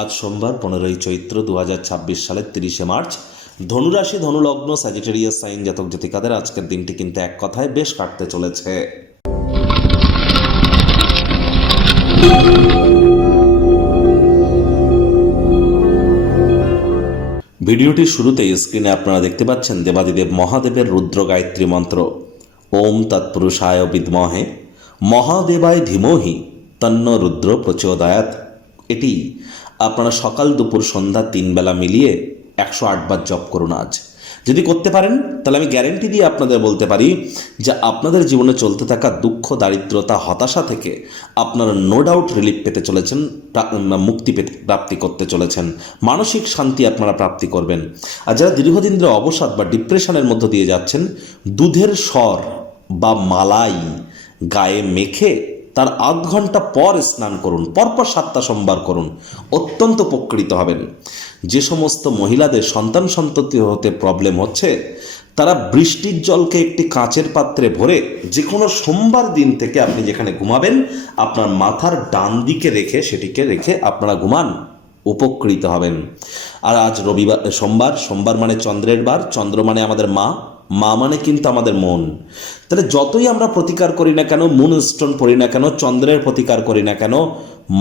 আজ সোমবার 15ই চৈত্র 2026 সালের 30শে মার্চ। ধনুরাশি, ধনুলগ্ন, স্যাজিটেরিয়াস সাইন জাতক জাতিকাদের আজকের দিনটি কিন্তু এক কথায় বেশ কাটতে চলেছে। ভিডিওটির শুরুতেই স্ক্রিনে আপনারা দেখতে পাচ্ছেন দেবাদিদেব মহাদেবের রুদ্র গায়ত্রী মন্ত্র। ওম তৎপুরুষায় বিদ্মহে মহাদেবায় ধীমহি তন্ন রুদ্র প্রচোদয়াৎ। এটি আপনারা সকাল দুপুর সন্ধ্যা 3 বেলা মিলিয়ে 108 বার জপ করুন। আজ যদি করতে পারেন তাহলে আমি গ্যারেন্টি দিয়ে আপনাদের বলতে পারি যে আপনাদের জীবনে চলতে থাকা দুঃখ, দারিদ্রতা, হতাশা থেকে আপনারা নো ডাউট রিলিফ পেতে চলেছেন, মুক্তি পেতে প্রাপ্তি করতে চলেছেন, মানসিক শান্তি আপনারা প্রাপ্তি করবেন। আর যারা দীর্ঘদিন ধরে অবসাদ বা ডিপ্রেশনের মধ্য দিয়ে যাচ্ছেন, দুধের স্বর বা মালাই গায়ে মেখে তার আধ ঘন্টা পর স্নান করুন, পরপর 7টা সোমবার করুন, অত্যন্ত উপকৃত হবেন। যে সমস্ত মহিলাদের সন্তান সন্ততি হতে প্রবলেম হচ্ছে, তারা বৃষ্টির জলকে একটি কাঁচের পাত্রে ভরে যে কোনো সোমবার দিন থেকে আপনি যেখানে ঘুমাবেন আপনার মাথার ডান দিকে রেখে সেটিকে রেখে আপনারা ঘুমান, উপকৃত হবেন। আর আজ রবিবার, সোমবার মানে চন্দ্রের বার, চন্দ্র মানে আমাদের মা, মা মানে কিন্তু আমাদের মন। তাহলে যতই আমরা প্রতিকার করি না কেন, মুন স্টোন পড়ি না কেন, চন্দ্রের প্রতিকার করি না কেন,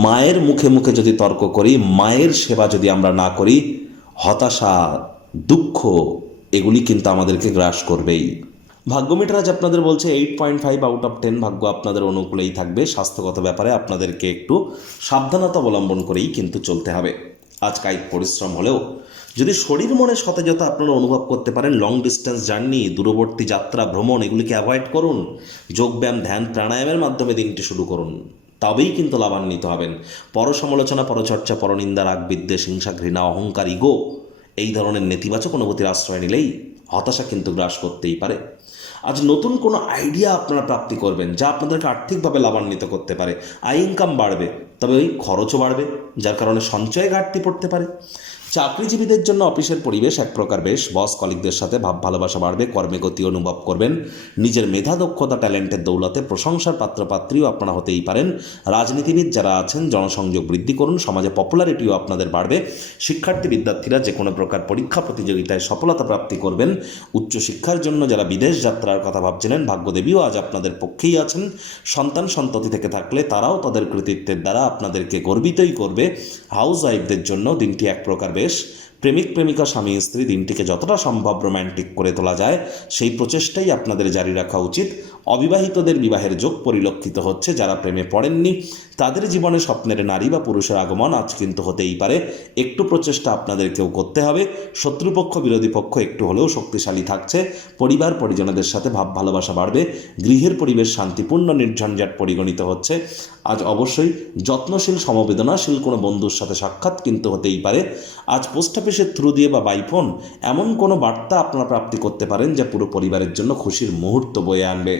মায়ের মুখে মুখে যদি তর্ক করি, মায়ের সেবা যদি আমরা না করি, হতাশা, দুঃখ এগুলি কিন্তু আমাদেরকে গ্রাস করবেই। ভাগ্যমিটার আজ আপনাদের বলছে 8.5 আউট অফ 10 ভাগ্য আপনাদের অনুকূলেই থাকবে। স্বাস্থ্যগত ব্যাপারে আপনাদেরকে একটু সাবধানতা অবলম্বন করেই কিন্তু চলতে হবে। আজ কায়িক পরিশ্রম হলেও যদি শরীর মনে সতেজতা আপনারা অনুভব করতে পারেন, লং ডিস্টেন্স জার্নি, দূরবর্তী যাত্রা, ভ্রমণ এগুলিকে অ্যাভয়েড করুন। যোগব্যায়াম, ধ্যান, প্রাণায়ামের মাধ্যমে দিনটি শুরু করুন, তবেই কিন্তু লাভান্বিত হবেন। পরসমালোচনা, পরচর্চা, পরনিন্দা, রাগ, বিদ্বেষ, হিংসা, ঘৃণা, অহংকার, ইগো এই ধরনের নেতিবাচক অনুভূতির আশ্রয় নিলেই হতাশা কিন্তু গ্রাস করতেই পারে। আজ নতুন কোনো আইডিয়া আপনারা প্রাপ্তি করবেন যা আপনাদেরকে আর্থিকভাবে লাভান্বিত করতে পারে। আয় ইনকাম বাড়বে, তবে ওই খরচও বাড়বে, যার কারণে সঞ্চয়ে ঘাটতি পড়তে পারে। চাকরিজীবীদের জন্য অফিসের পরিবেশ এক প্রকার বেশ, বস কলিগদের সাথে ভাব ভালোবাসা বাড়বে, কর্মে গতি অনুভব করবেন, নিজের মেধা, দক্ষতা, ট্যালেন্টের দৌলতে প্রশংসার পাত্রপাত্রীও আপনারা হতেই পারেন। রাজনীতিবিদ যারা আছেন জনসংযোগ বৃদ্ধি করুন, সমাজে পপুলারিটিও আপনাদের বাড়বে। শিক্ষার্থী বিদ্যার্থীরা যে কোনো প্রকার পরীক্ষা প্রতিযোগিতায় সফলতা প্রাপ্তি করবেন। উচ্চশিক্ষার জন্য যারা বিদেশ যাত্রার কথা ভাবছিলেন, ভাগ্যদেবীও আজ আপনাদের পক্ষেই আছেন। সন্তান সন্ততি থেকে থাকলে তারাও তাদের কৃতিত্বের দ্বারা আপনাদেরকে গর্বিতই করবে। হাউস ওয়াইফদের জন্য দিনটি এক প্রকার বেশ। প্রেমিক প্রেমিকা, স্বামী স্ত্রী দিনটিকে যতটা সম্ভব রোম্যান্টিক করে তোলা যায় সেই প্রচেষ্টাই আপনাদের জারি রাখা উচিত। অবিবাহিতদের বিবাহের যোগ পরিলক্ষিত হচ্ছে। যারা প্রেমে পড়েননি তাদের জীবনে স্বপ্নের নারী বা পুরুষের আগমন আজ কিন্তু হতেই পারে। একটু প্রচেষ্টা আপনাদেরকেও করতে হবে। শত্রুপক্ষ, বিরোধী পক্ষ একটু হলেও শক্তিশালী থাকছে। পরিবার পরিজনদের সাথে ভাব ভালোবাসা বাড়বে। গৃহের পরিবেশ শান্তিপূর্ণ, নির্ঝঞ্ঝাট পরিগণিত হচ্ছে। আজ অবশ্যই যত্নশীল, সমবেদনাশীল কোনো বন্ধুর সাথে সাক্ষাৎ কিন্তু হতেই পারে। আজ পোস্ট অফিসের থ্রু দিয়ে বা বাইফোন এমন কোনো বার্তা আপনারা প্রাপ্তি করতে পারেন যা পুরো পরিবারের জন্য খুশির মুহূর্ত বয়ে আনবে।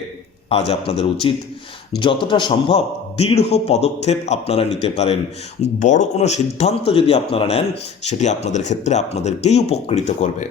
আজ আপনাদের উচিত যতটা সম্ভব দৃঢ় পদক্ষেপ আপনারা নিতে পারেন। বড় কোনো সিদ্ধান্ত যদি আপনারা নেন সেটি আপনাদের ক্ষেত্রে আপনাদেরকেই উপকৃত করবে।